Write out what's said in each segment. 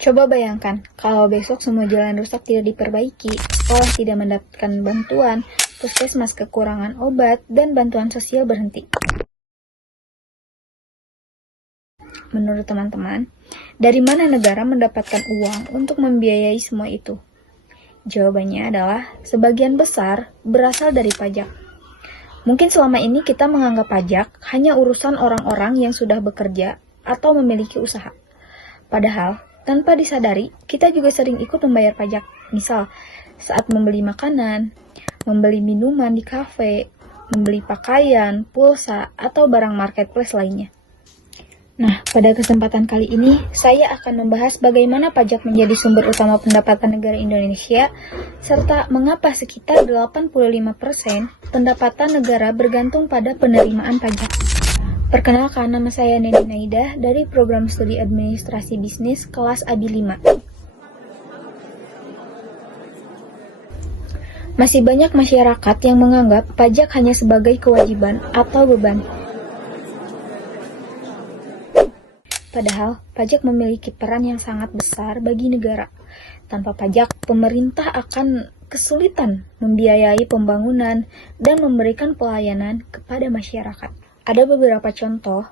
Coba bayangkan, kalau besok semua jalan rusak tidak diperbaiki, sekolah tidak mendapatkan bantuan, puskesmas kekurangan obat, dan bantuan sosial berhenti. Menurut teman-teman, dari mana negara mendapatkan uang untuk membiayai semua itu? Jawabannya adalah sebagian besar berasal dari pajak. Mungkin selama ini kita menganggap pajak hanya urusan orang-orang yang sudah bekerja atau memiliki usaha. Padahal, tanpa disadari, kita juga sering ikut membayar pajak. Misal, saat membeli makanan, membeli minuman di kafe, membeli pakaian, pulsa, atau barang marketplace lainnya. Nah, pada kesempatan kali ini, saya akan membahas bagaimana pajak menjadi sumber utama pendapatan negara Indonesia, serta mengapa sekitar 85% pendapatan negara bergantung pada penerimaan pajak. Perkenalkan, nama saya Neni Naidah dari Program Studi Administrasi Bisnis kelas ABI 5. Masih banyak masyarakat yang menganggap pajak hanya sebagai kewajiban atau beban. Padahal, pajak memiliki peran yang sangat besar bagi negara. Tanpa pajak, pemerintah akan kesulitan membiayai pembangunan dan memberikan pelayanan kepada masyarakat. Ada beberapa contoh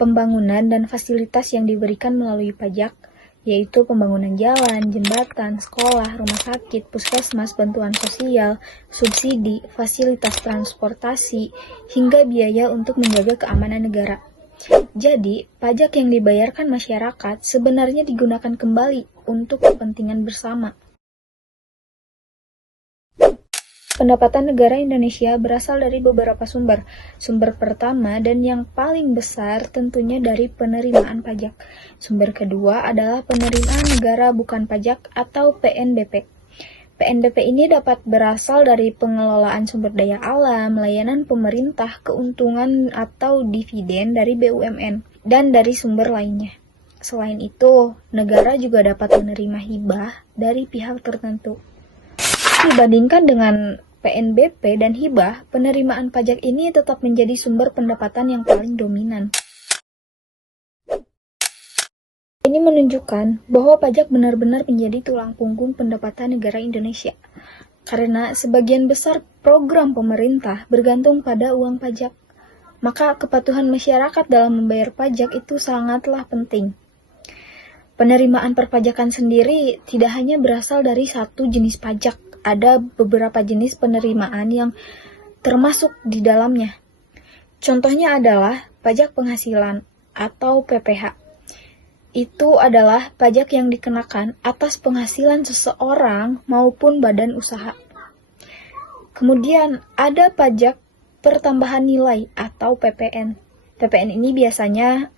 pembangunan dan fasilitas yang diberikan melalui pajak, yaitu pembangunan jalan, jembatan, sekolah, rumah sakit, puskesmas, bantuan sosial, subsidi, fasilitas transportasi, hingga biaya untuk menjaga keamanan negara. Jadi, pajak yang dibayarkan masyarakat sebenarnya digunakan kembali untuk kepentingan bersama. Pendapatan negara Indonesia berasal dari beberapa sumber. Sumber pertama dan yang paling besar tentunya dari penerimaan pajak. Sumber kedua adalah penerimaan negara bukan pajak atau PNBP. PNBP ini dapat berasal dari pengelolaan sumber daya alam, layanan pemerintah, keuntungan atau dividen dari BUMN, dan dari sumber lainnya. Selain itu, negara juga dapat menerima hibah dari pihak tertentu. Dibandingkan dengan PNBP dan hibah, penerimaan pajak ini tetap menjadi sumber pendapatan yang paling dominan. Ini menunjukkan bahwa pajak benar-benar menjadi tulang punggung pendapatan negara Indonesia. Karena sebagian besar program pemerintah bergantung pada uang pajak, maka kepatuhan masyarakat dalam membayar pajak itu sangatlah penting. Penerimaan perpajakan sendiri tidak hanya berasal dari satu jenis pajak, ada beberapa jenis penerimaan yang termasuk di dalamnya. Contohnya adalah pajak penghasilan atau PPH. Itu adalah pajak yang dikenakan atas penghasilan seseorang maupun badan usaha. Kemudian ada pajak pertambahan nilai atau PPN. PPN ini biasanya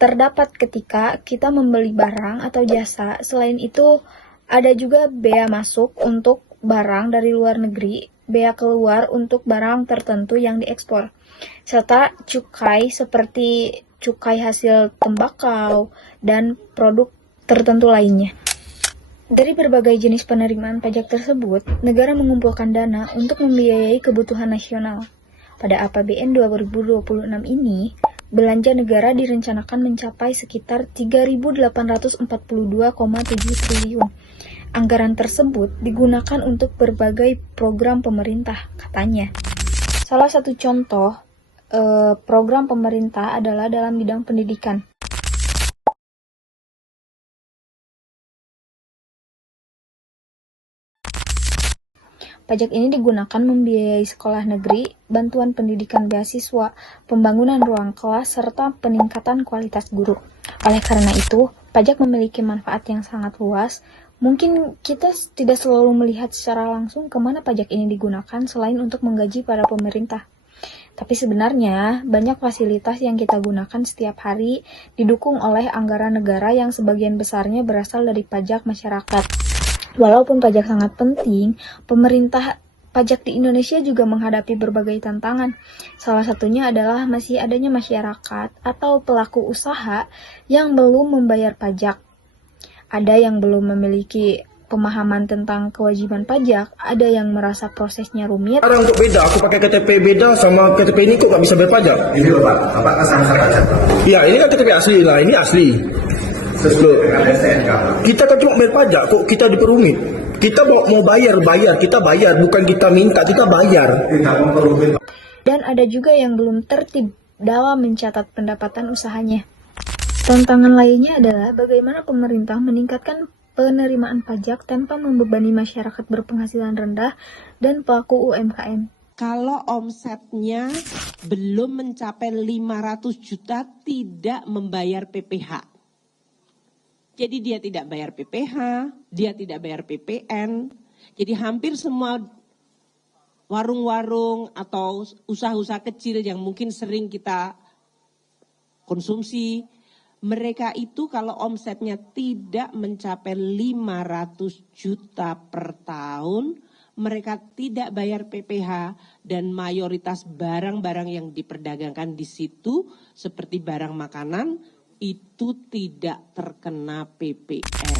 terdapat ketika kita membeli barang atau jasa. Selain itu, ada juga bea masuk untuk barang dari luar negeri, bea keluar untuk barang tertentu yang diekspor, serta cukai seperti cukai hasil tembakau, dan produk tertentu lainnya. Dari berbagai jenis penerimaan pajak tersebut, negara mengumpulkan dana untuk membiayai kebutuhan nasional. Pada APBN 2026 ini, belanja negara direncanakan mencapai sekitar 3.842,7 triliun. Anggaran tersebut digunakan untuk berbagai program pemerintah, katanya. Salah satu contoh program pemerintah adalah dalam bidang pendidikan. Pajak ini digunakan membiayai sekolah negeri, bantuan pendidikan beasiswa, pembangunan ruang kelas, serta peningkatan kualitas guru. Oleh karena itu, pajak memiliki manfaat yang sangat luas. Mungkin kita tidak selalu melihat secara langsung kemana pajak ini digunakan selain untuk menggaji para pemerintah. Tapi sebenarnya, banyak fasilitas yang kita gunakan setiap hari didukung oleh anggaran negara yang sebagian besarnya berasal dari pajak masyarakat. Walaupun pajak sangat penting, pemerintah pajak di Indonesia juga menghadapi berbagai tantangan. Salah satunya adalah masih adanya masyarakat atau pelaku usaha yang belum membayar pajak. Ada yang belum memiliki pemahaman tentang kewajiban pajak, ada yang merasa prosesnya rumit. Sekarang untuk beda, aku pakai KTP beda sama KTP ini kok nggak bisa bayar pajak? Ini loh Pak, apakah saya masyarakat? Ya, ini kan KTP asli lah, ini asli. Loh, kita kan cuma bayar pajak, kok kita diperumit? Kita mau bayar, kita bayar, bukan kita minta, kita bayar. Dan ada juga yang belum tertib dalam mencatat pendapatan usahanya. Tantangan lainnya adalah bagaimana pemerintah meningkatkan penerimaan pajak tanpa membebani masyarakat berpenghasilan rendah dan pelaku UMKM. Kalau omsetnya belum mencapai 500 juta tidak membayar PPh. Jadi dia tidak bayar PPh, dia tidak bayar PPN. Jadi hampir semua warung-warung atau usaha-usaha kecil yang mungkin sering kita konsumsi, mereka itu kalau omsetnya tidak mencapai 500 juta per tahun, mereka tidak bayar PPh dan mayoritas barang-barang yang diperdagangkan di situ seperti barang makanan itu tidak terkena PPN.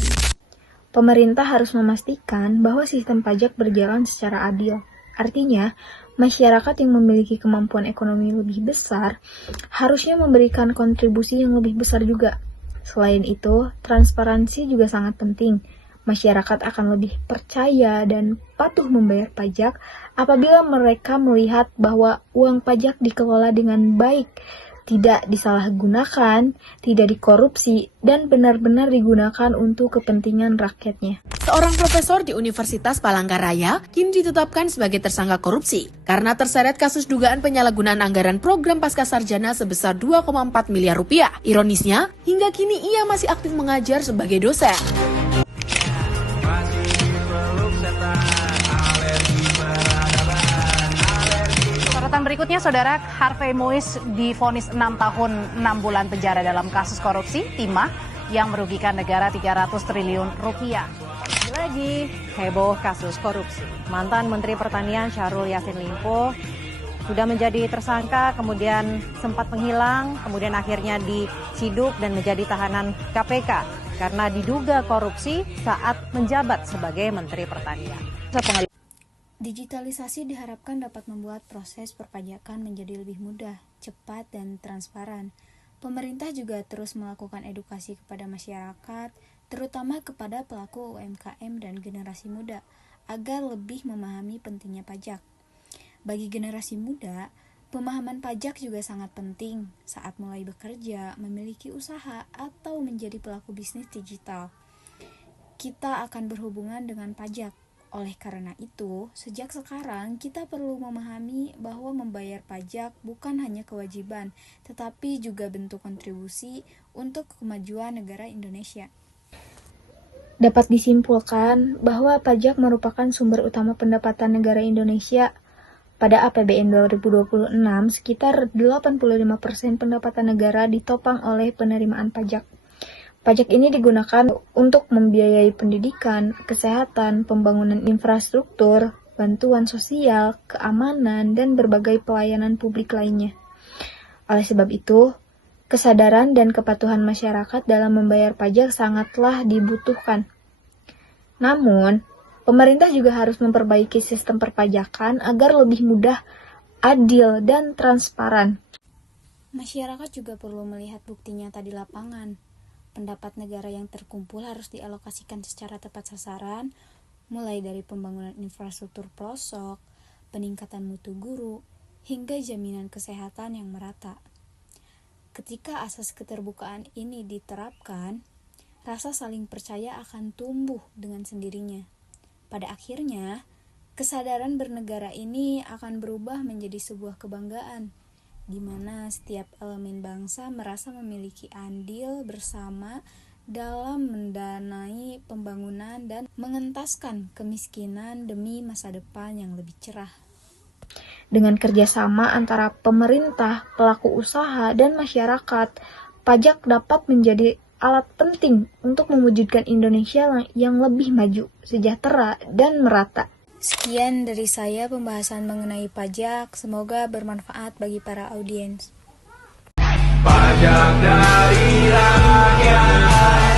Pemerintah harus memastikan bahwa sistem pajak berjalan secara adil. Artinya, masyarakat yang memiliki kemampuan ekonomi lebih besar harusnya memberikan kontribusi yang lebih besar juga. Selain itu, transparansi juga sangat penting. Masyarakat akan lebih percaya dan patuh membayar pajak apabila mereka melihat bahwa uang pajak dikelola dengan baik, tidak disalahgunakan, tidak dikorupsi, dan benar-benar digunakan untuk kepentingan rakyatnya. Seorang profesor di Universitas Palangkaraya kini ditetapkan sebagai tersangka korupsi karena terseret kasus dugaan penyalahgunaan anggaran program Pascasarjana sebesar 2,4 miliar rupiah. Ironisnya, hingga kini ia masih aktif mengajar sebagai dosen. Sorotan berikutnya, Saudara, Harvey Moise divonis 6 tahun 6 bulan penjara dalam kasus korupsi timah yang merugikan negara 300 triliun rupiah. Lagi heboh kasus korupsi. Mantan Menteri Pertanian Syahrul Yassin Limpo sudah menjadi tersangka, kemudian sempat menghilang, kemudian akhirnya diciduk dan menjadi tahanan KPK karena diduga korupsi saat menjabat sebagai Menteri Pertanian. Digitalisasi diharapkan dapat membuat proses perpajakan menjadi lebih mudah, cepat, dan transparan. Pemerintah juga terus melakukan edukasi kepada masyarakat, terutama kepada pelaku UMKM dan generasi muda, agar lebih memahami pentingnya pajak. Bagi generasi muda, pemahaman pajak juga sangat penting saat mulai bekerja, memiliki usaha, atau menjadi pelaku bisnis digital. Kita akan berhubungan dengan pajak. Oleh karena itu, sejak sekarang kita perlu memahami bahwa membayar pajak bukan hanya kewajiban, tetapi juga bentuk kontribusi untuk kemajuan negara Indonesia. Dapat disimpulkan bahwa pajak merupakan sumber utama pendapatan negara Indonesia. Pada APBN 2026, sekitar 85% pendapatan negara ditopang oleh penerimaan pajak. Pajak ini digunakan untuk membiayai pendidikan, kesehatan, pembangunan infrastruktur, bantuan sosial, keamanan, dan berbagai pelayanan publik lainnya. Oleh sebab itu, kesadaran dan kepatuhan masyarakat dalam membayar pajak sangatlah dibutuhkan. Namun, pemerintah juga harus memperbaiki sistem perpajakan agar lebih mudah, adil, dan transparan. Masyarakat juga perlu melihat bukti nyata di lapangan. Pendapat negara yang terkumpul harus dialokasikan secara tepat sasaran, mulai dari pembangunan infrastruktur pelosok, peningkatan mutu guru, hingga jaminan kesehatan yang merata. Ketika asas keterbukaan ini diterapkan, rasa saling percaya akan tumbuh dengan sendirinya. Pada akhirnya, kesadaran bernegara ini akan berubah menjadi sebuah kebanggaan, di mana setiap elemen bangsa merasa memiliki andil bersama dalam mendanai pembangunan dan mengentaskan kemiskinan demi masa depan yang lebih cerah. Dengan kerjasama antara pemerintah, pelaku usaha, dan masyarakat, pajak dapat menjadi alat penting untuk mewujudkan Indonesia yang lebih maju, sejahtera, dan merata. Sekian dari saya pembahasan mengenai pajak, semoga bermanfaat bagi para audiens. Pajak dari rakyat.